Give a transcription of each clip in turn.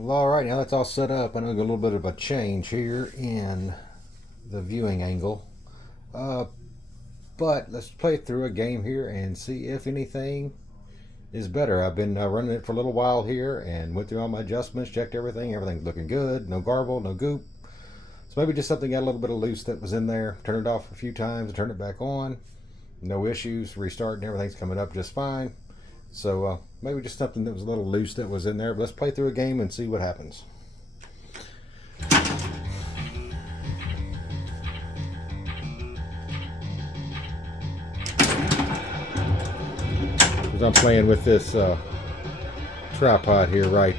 Well, alright, now that's all set up. I'm going to go a little bit of a change here in the viewing angle. But let's play through a game here and see if anything is better. I've been running it for a little while here and went through all my adjustments, checked everything. Everything's looking good. No garble, no goop. So maybe just something got a little bit of loose that was in there. Turn it off a few times and turn it back on. No issues. Restarting, everything's coming up just fine. So maybe just something that was a little loose that was in there. But let's play through a game and see what happens. Because I'm playing with this tripod here right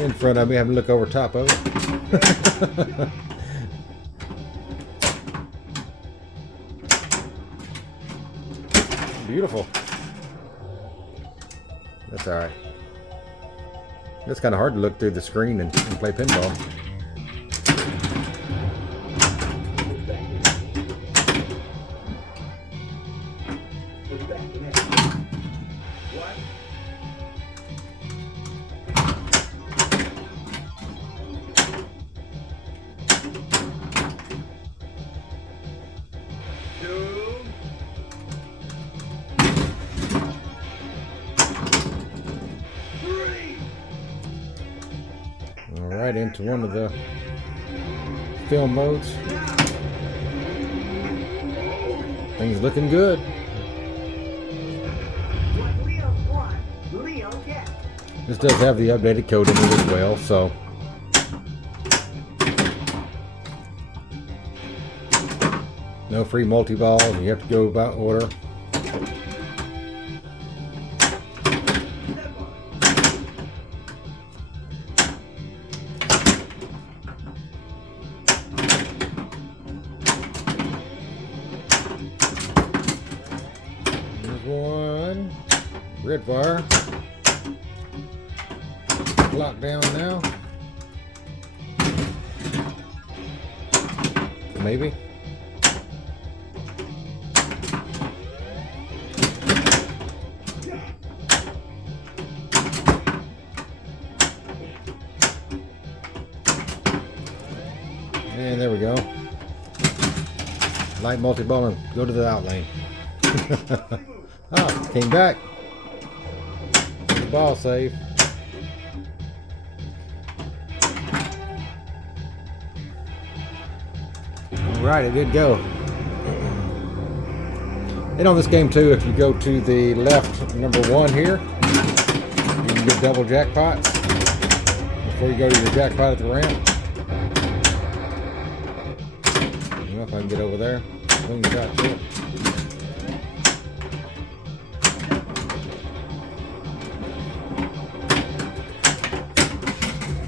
in front of me. Having to look over top of it. Beautiful. That's alright. It's kind of hard to look through the screen and play pinball. Right into one of the film modes. Things looking good. This does have the updated code in it as well, so no free multi-balls. You have to go by order. One red bar. Locked down now. Maybe. And there we go. Light multi-ball and go to the out lane. Ah, came back. The ball save. Alright, it did go. And on this game too, if you go to the left number 1 here, you can get double jackpots before you go to your jackpot at the ramp. I don't know if I can get over there. Swing shot to it.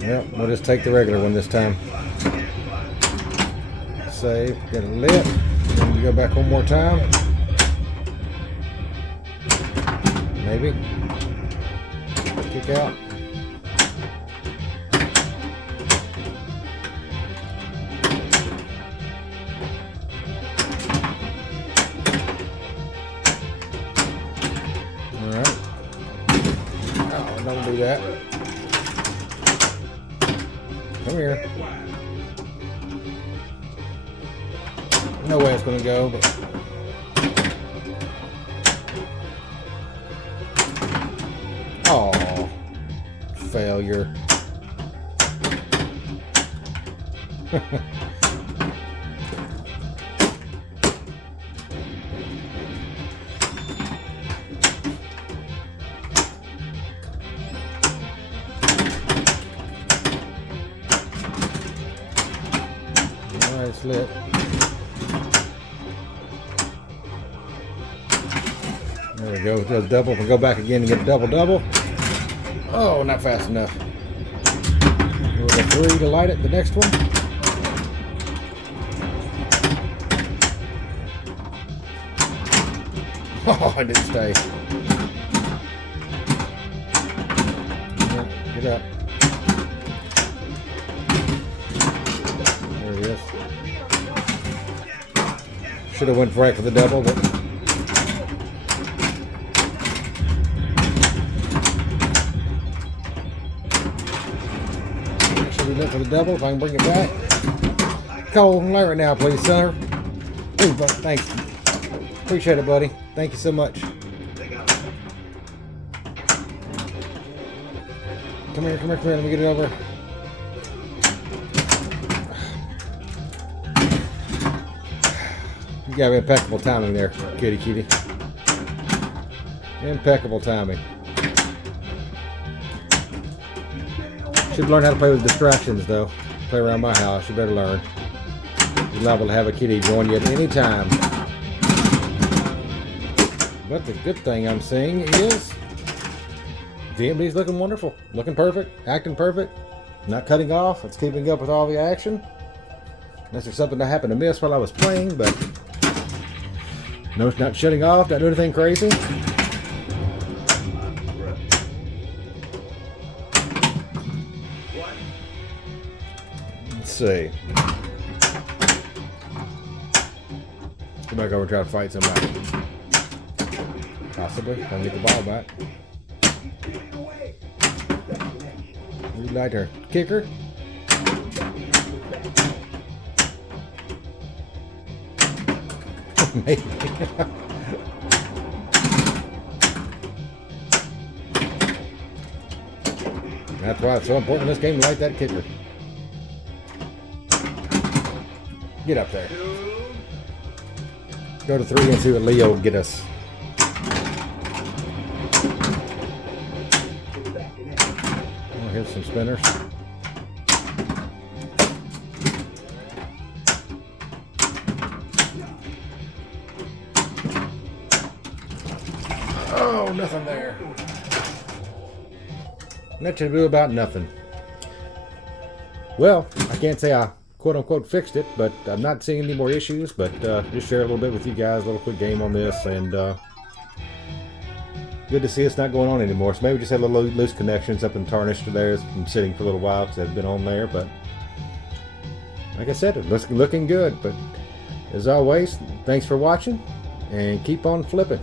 Yep, we'll just take the regular one this time. Save, get it lit. Then you go back one more time. Maybe. Kick out. Alright. Oh, don't do that. Come here. No way it's going to go, but oh, failure. All right, it's lit. There we go. It does double. We'll go back again and get a double. Oh, not fast enough. With a 3 to light it. The next one. Oh, I didn't stay. Get up. There it is. Should have went right for the double, but We went for the double. If I can bring it back. Cole, light right now, please, sir. Ooh, but thanks. Appreciate it, buddy. Thank you so much. Come here, come here, come here. Let me get it over. You got impeccable timing there, kitty. Impeccable timing. Should learn how to play with distractions, though. Play around my house. You better learn. You're liable to have a kitty join you at any time. But the good thing I'm seeing is DMD's looking wonderful. Looking perfect. Acting perfect. Not cutting off. It's keeping up with all the action. Unless there's something I happened to miss while I was playing, but no, it's not shutting off. Not doing anything crazy. Let's see. Go back over and try to fight somebody. Possibly. If I can get the ball back. You'd like her kicker. Maybe. That's why it's so important in this game to like that kicker. Get up there. Go to 3 and see what Leo will get us. Oh, here's some spinners. Oh, nothing there. Nothing to do about nothing. Well, I can't say I quote-unquote fixed it, but I'm not seeing any more issues, but just share a little bit with you guys, a little quick game on this, and good to see it's not going on anymore. So maybe just had a little loose connection, something tarnished there from sitting for a little while because I've been on there, but like I said, it's looking good. But as always, thanks for watching, and keep on flipping.